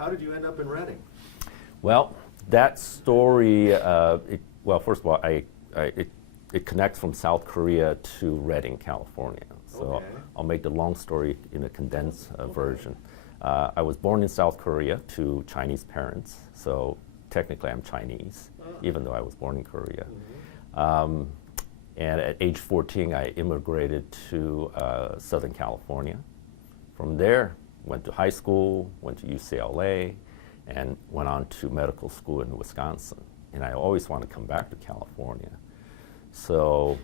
How did you end up in Reading? Well, that story, first of all, it connects from South Korea to Redding, California. So Okay. I'll make the long story in a condensed version. I was born in South Korea to Chinese parents, so technically I'm Chinese, even though I was born in Korea. Mm-hmm. And at age 14, I immigrated to Southern California. From there, went to high school, went to UCLA, and went on to medical school in Wisconsin. And I always wanted to come back to California. So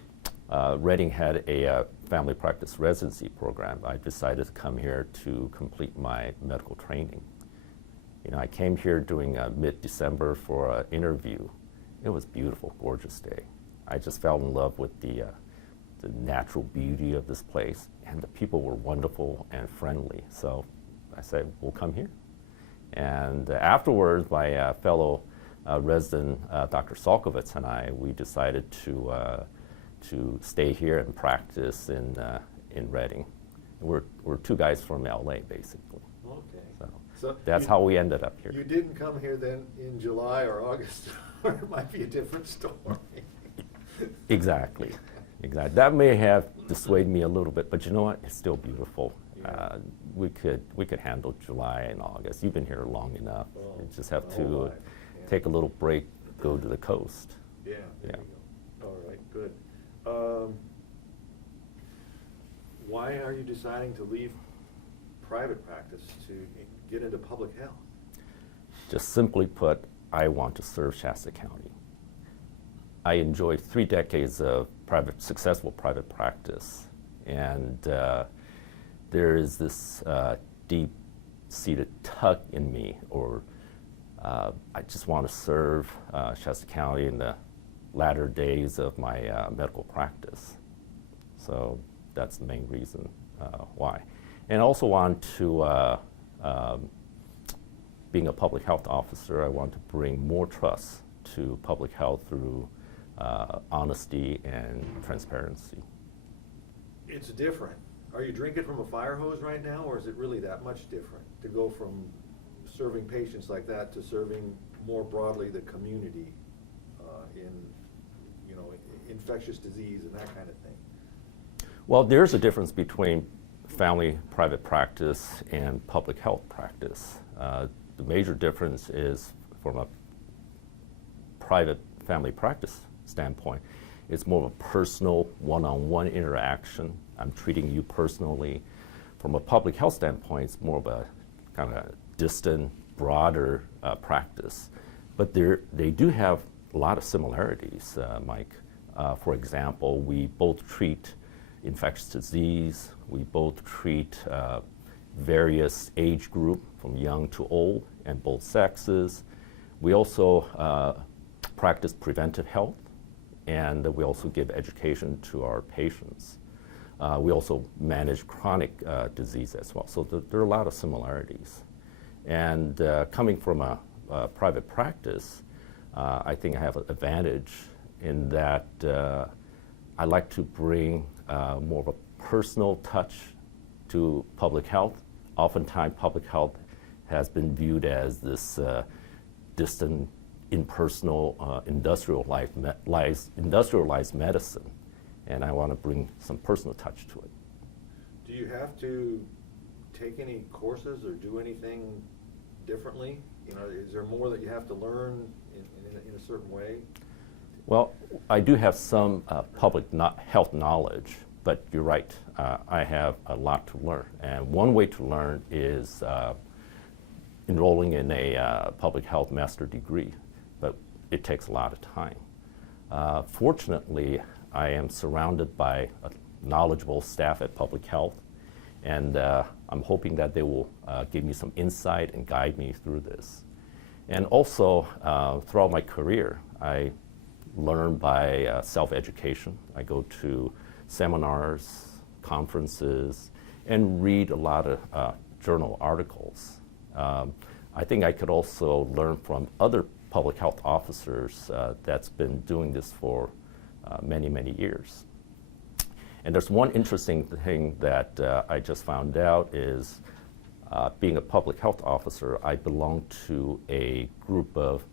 Reading had a family practice residency program. I decided to come here to complete my medical training. You know, I came here during mid-December for an interview. It was a beautiful, gorgeous day. I just fell in love with the natural beauty of this place, and the people were wonderful and friendly. So I said, we'll come here. And afterwards, my fellow resident, Dr. Salkovitz, and we decided to stay here and practice in Reading. We're two guys from LA, basically. Okay. So that's how we ended up here. You didn't come here then in July or August, or it might be a different story. Exactly. That may have dissuaded me a little bit, but you know what? It's still beautiful. Yeah. We could handle July and August. You've been here long enough. Oh, You just have oh, to right. Yeah. take a little break, go to the coast. Yeah, there Yeah. you go. All right, good. Why are you deciding to leave private practice to get into public health? Just simply put, I want to serve Shasta County. I enjoyed 3 decades of successful private practice, and there is this deep-seated tug in me, or I just want to serve Shasta County in the latter days of my medical practice. So that's the main reason why. And I also want to, being a public health officer, I want to bring more trust to public health through honesty and transparency. It's different. Are you drinking from a fire hose right now, or is it really that much different to go from serving patients like that to serving more broadly the community in, infectious disease and that kind of thing? Well, there's a difference between family private practice and public health practice. The major difference is from a private family practice standpoint, it's more of a personal one-on-one interaction. I'm treating you personally. From a public health standpoint, it's more of a kind of distant, broader practice. But they do have a lot of similarities, Mike. For example, we both treat infectious disease. We both treat various age group, from young to old, and both sexes. We also practice preventive health, and we also give education to our patients. We also manage chronic disease as well. So there are a lot of similarities. And coming from a private practice, I think I have an advantage in that I like to bring more of a personal touch to public health. Oftentimes, public health has been viewed as this distant, impersonal, industrialized medicine, and I want to bring some personal touch to it. Do you have to take any courses or do anything differently? Is there more that you have to learn in a certain way? Well, I do have some public health knowledge, but you're right. I have a lot to learn, and one way to learn is enrolling in a public health master degree, but it takes a lot of time. Fortunately, I am surrounded by a knowledgeable staff at public health, and I'm hoping that they will give me some insight and guide me through this. And also, throughout my career, I learn by self-education. I go to seminars, conferences, and read a lot of journal articles. I think I could also learn from other public health officers that's been doing this for many, many years. And there's one interesting thing that I just found out is being a public health officer, I belong to a group of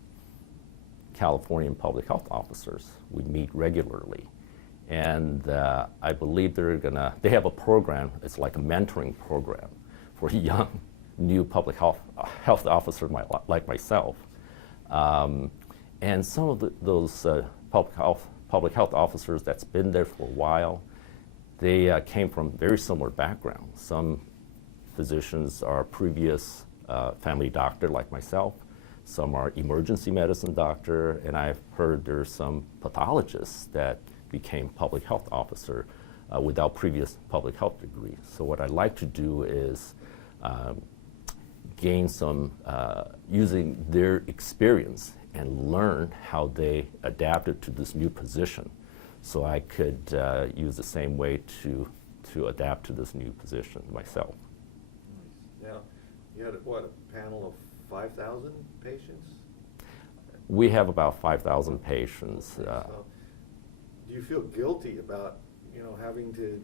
Californian public health officers. We meet regularly. And I believe they have a program, it's like a mentoring program for young, new public health officers like myself. And some of those public health officers that's been there for a while, they came from very similar backgrounds. Some physicians are previous family doctor like myself. Some are emergency medicine doctor, and I've heard there's some pathologists that became public health officer without previous public health degrees. So what I'd like to do is gain some, using their experience and learn how they adapted to this new position. So I could use the same way to adapt to this new position myself. Nice. Now, you had, what, a panel of 5,000 patients? We have about 5,000 patients. So, do you feel guilty about, having to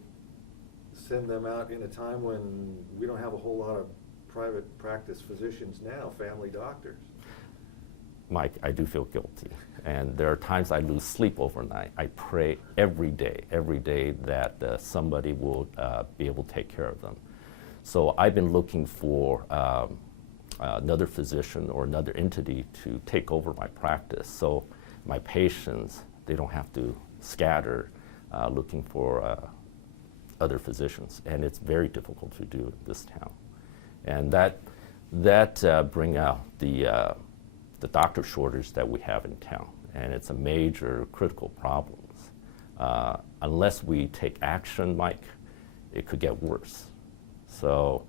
send them out in a time when we don't have a whole lot of private practice physicians now, family doctors? Mike, I do feel guilty. And there are times I lose sleep overnight. I pray every day that somebody will be able to take care of them. So I've been looking for another physician or another entity to take over my practice. So my patients, they don't have to scatter looking for other physicians. And it's very difficult to do in this town. And that bring out the doctor shortage that we have in town. And it's a major critical problem. Unless we take action, Mike, it could get worse. So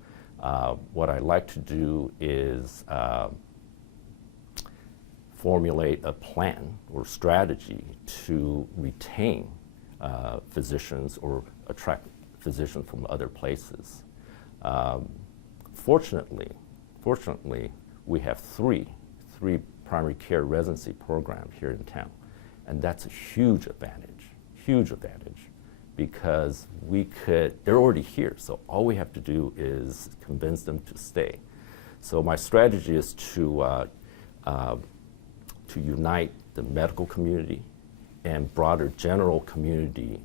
what I like to do is formulate a plan or strategy to retain physicians or attract physicians from other places. Fortunately, we have three primary care residency programs here in town, and that's a huge advantage, because they're already here, so all we have to do is convince them to stay. So my strategy is to unite the medical community and broader general community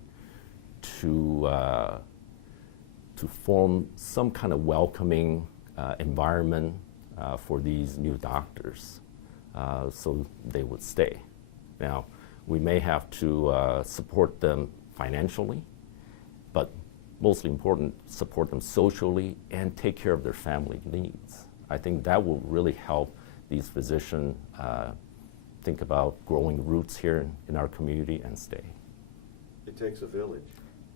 to form some kind of welcoming environment for these new doctors, so they would stay. Now, we may have to support them financially, but mostly important, support them socially and take care of their family needs. I think that will really help these physicians think about growing roots here in our community and stay. It takes a village.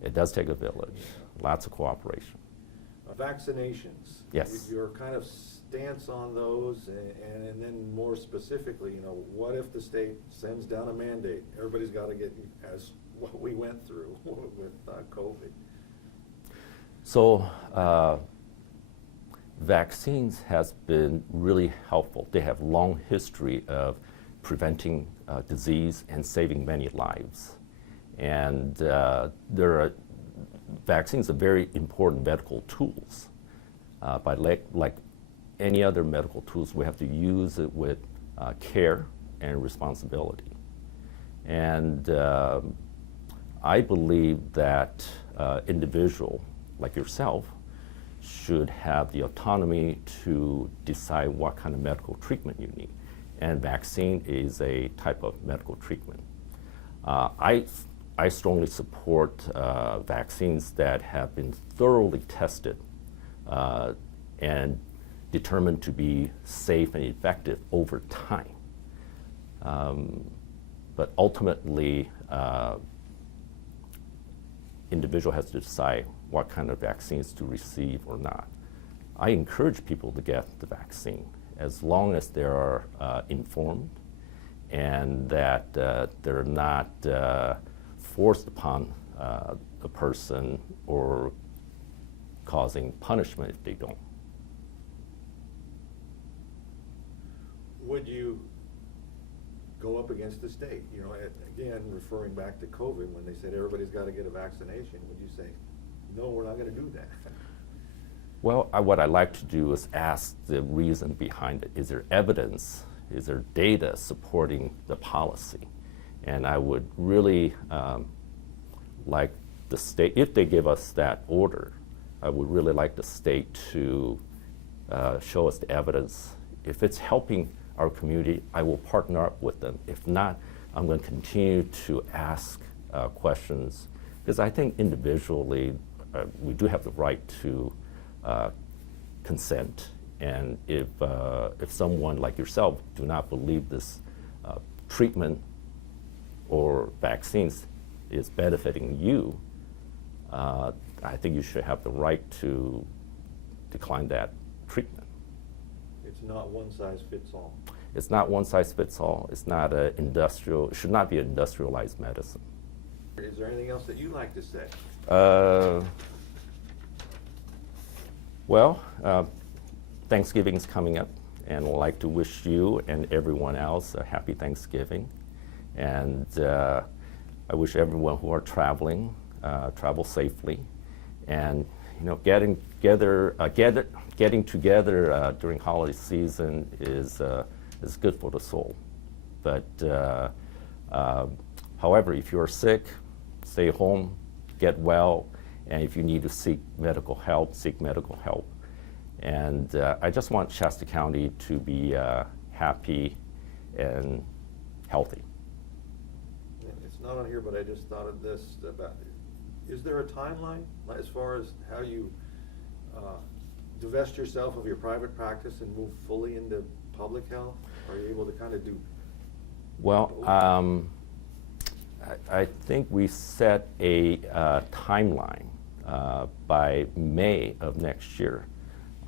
It does take a village, lots of cooperation. Vaccinations. Yes. Your kind of stance on those, and then more specifically, what if the state sends down a mandate? Everybody's got to get, as what we went through with COVID. So vaccines has been really helpful. They have long history of preventing disease and saving many lives. And vaccines are very important medical tools. But like any other medical tools, we have to use it with care and responsibility. And I believe that individual like yourself should have the autonomy to decide what kind of medical treatment you need. And vaccine is a type of medical treatment. I strongly support vaccines that have been thoroughly tested and determined to be safe and effective over time. But ultimately, individual has to decide what kind of vaccines to receive or not. I encourage people to get the vaccine as long as they are informed and that they're not forced upon a person or causing punishment if they don't. Would you go up against the state? Again, referring back to COVID, when they said everybody's got to get a vaccination, would you say, no, we're not going to do that? Well, what I like to do is ask the reason behind it. Is there evidence? Is there data supporting the policy? And I would really like the state, if they give us that order, I would really like the state to show us the evidence. If it's helping our community, I will partner up with them. If not, I'm going to continue to ask questions, because I think individually we do have the right to consent. And if someone like yourself do not believe this treatment or vaccines is benefiting you, I think you should have the right to decline that treatment. It's not one size fits all. It's not one size fits all. It's not a industrial, it should not be industrialized medicine. Is there anything else that you'd like to say? Well, Thanksgiving's coming up, and I'd like to wish you and everyone else a happy Thanksgiving. And I wish everyone who are traveling travel safely, and getting together during holiday season is good for the soul. But however, if you're sick, stay home, get well, and if you need to seek medical help, seek medical help. And I just want Shasta County to be happy and healthy. It's not on here, but I just thought of this about, is there a timeline as far as how you divest yourself of your private practice and move fully into public health? Are you able to kind of do? Well, I think we set a timeline. By May of next year,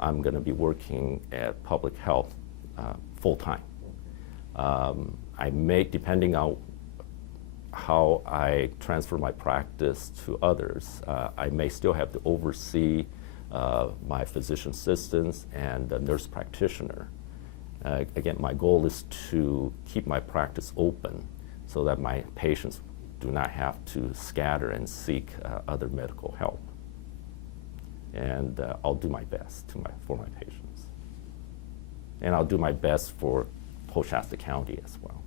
I'm going to be working at public health full-time. I may, depending on how I transfer my practice to others, I may still have to oversee my physician assistants and the nurse practitioner. Again, my goal is to keep my practice open so that my patients do not have to scatter and seek other medical help. And I'll do my best for my patients. And I'll do my best for whole Shasta County as well.